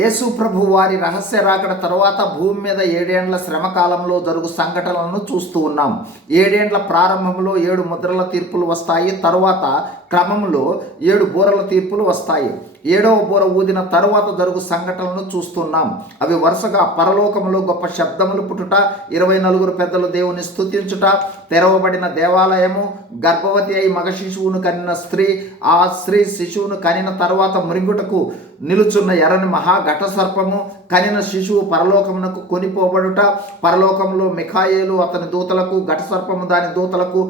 యేసు ప్రభు వారి రహస్య రాకడ తరువాత భూమి మీద ఏడేండ్ల శ్రమ కాలంలో జరుగు సంఘటనలను చూస్తూ ఉన్నాం. ఏడేండ్ల ప్రారంభంలో ఏడు ముద్రల తీర్పులు వస్తాయి. తరువాత క్రమంలో ఏడు బూరల తీర్పులు వస్తాయి. ఏడవ బూర ఊదిన తరువాత జరుగు సంఘటనలను చూస్తున్నాం. అవి వరుసగా పరలోకములో గొప్ప శబ్దములు పుట్టుట ఇరవై నలుగురు పెద్దలు దేవుని స్థుతించుట తెరవబడిన దేవాలయము గర్భవతి అయి మగ శిశువును కనిన స్త్రీ ఆ స్త్రీ శిశువును కనిన తరువాత మృంగుటకు నిలుచున్న ఎర్రని మహాఘట సర్పము కనిన శిశువు పరలోకమునకు కొనిపోబడుట పరలోకంలో మిఖాయేలు అతని దూతలకు ఘట సర్పము దాని దూతలకు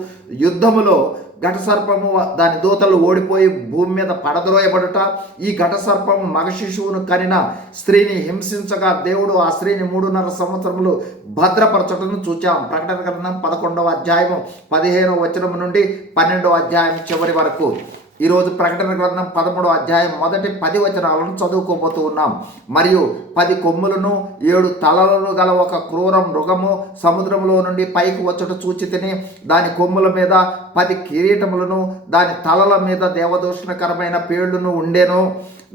యుద్ధములో ఘట సర్పము దాని దూతలు ఓడిపోయి భూమి మీద పడద్రోయబడుట ఈ ఘట సర్పము మగ శిశువును కనిన స్త్రీని హింసించగా దేవుడు ఆ స్త్రీని మూడున్నర సంవత్సరములు భద్రపరచటను చూచాం. ప్రకటన గ్రంథం పదకొండవ అధ్యాయము పదిహేనవ వచనం నుండి పన్నెండవ అధ్యాయం చివరి వరకు. ఈరోజు ప్రకటన గ్రంథం పదమూడో అధ్యాయం మొదటి పది వచనాలను చదువుకోబోతూ ఉన్నాం. మరియు పది కొమ్ములను ఏడు తలలను గల ఒక క్రూర మృగము సముద్రంలో నుండి పైకి వచ్చట చూచి తిని దాని కొమ్ముల మీద పది కిరీటములను దాని తలల మీద దేవదూషణకరమైన పేళ్ళను ఉండేను.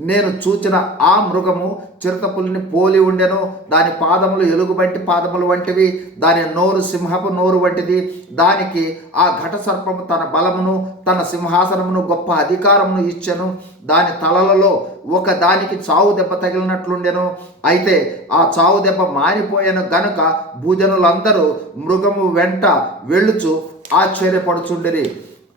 నేను చూచిన ఆ మృగము చిరుతపులిని పోలి ఉండెను. దాని పాదములు ఎలుగుబంటి పాదములు వంటివి. దాని నోరు సింహపు నోరు వంటిది. దానికి ఆ ఘట సర్పము తన బలమును తన సింహాసనమును గొప్ప అధికారమును ఇచ్చెను. దాని తలలలో ఒక దానికి చావు దెబ్బ తగిలినట్లుండెను. అయితే ఆ చావు దెబ్బ మారిపోయాను గనుక భూజనులందరూ మృగము వెంట వెళ్ళుచు ఆశ్చర్యపడుచుండిరి.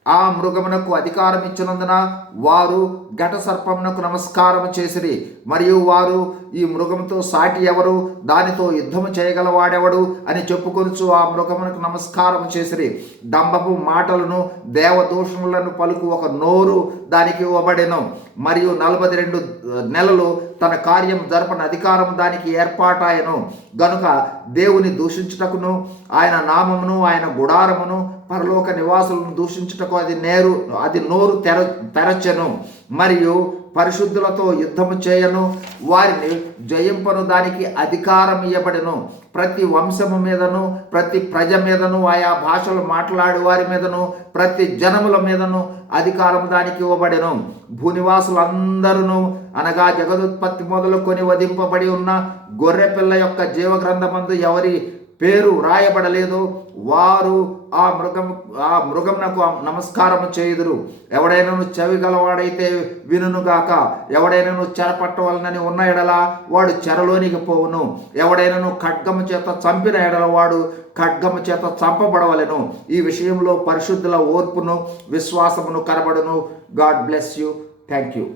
ఆ మృగమునకు అధికారం ఇచ్చినందున వారు ఘట సర్పమునకు నమస్కారం చేసిరి. మరియు వారు ఈ మృగంతో సాటి ఎవరు? దానితో యుద్ధము చేయగలవాడెవడు? అని చెప్పుకొనుచు ఆ మృగమునకు నమస్కారం చేసిరి. దంభపు మాటలను దేవదూషణులను పలుకు ఒక నోరు దానికి ఇవ్వబడెను. మరియు నలభై రెండు నెలలు తన కార్యం జరపన అధికారం దానికి ఏర్పాటాయను. గనుక దేవుని దూషించుటకును ఆయన నామమును ఆయన గుడారమును పరలోక నివాసులను దూషించుటకు అది నేరు అది నోరు తెర తెరచెను. మరియు పరిశుద్ధులతో యుద్ధము చేయను వారిని జయింపను దానికి అధికారం ఇవ్వబడను ప్రతి వంశము మీదను ప్రతి ప్రజ మీదను ఆయా భాషలు మాట్లాడు వారి మీదను ప్రతి జనముల మీదను అధికారం దానికి ఇవ్వబడెను. భూనివాసులందరూ అనగా జగదుత్పత్తి మొదలుకొని వధింపబడి ఉన్న గొర్రెపిల్ల యొక్క జీవగ్రంథమందు ఎవరి పేరు రాయబడలేదు. వారు ఆ మృగం ఆ మృగమునకు నమస్కారం చేయుదురు. ఎవడైనాను చెవి గలవాడైతే వినుగాక ఎవడైనాను చెరపట్టవలనని ఉన్న ఎడల వాడు చెరలోనికి పోవును. ఎవడైనాను ఖడ్గము చేత చంపిన ఎడల వాడు ఖడ్గము చేత చంపబడవలెను. ఈ విషయంలో పరిశుద్ధుల ఓర్పును విశ్వాసమును కనబడును. God bless you. Thank you